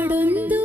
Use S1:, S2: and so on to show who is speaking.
S1: ಹಾಡೊಂದು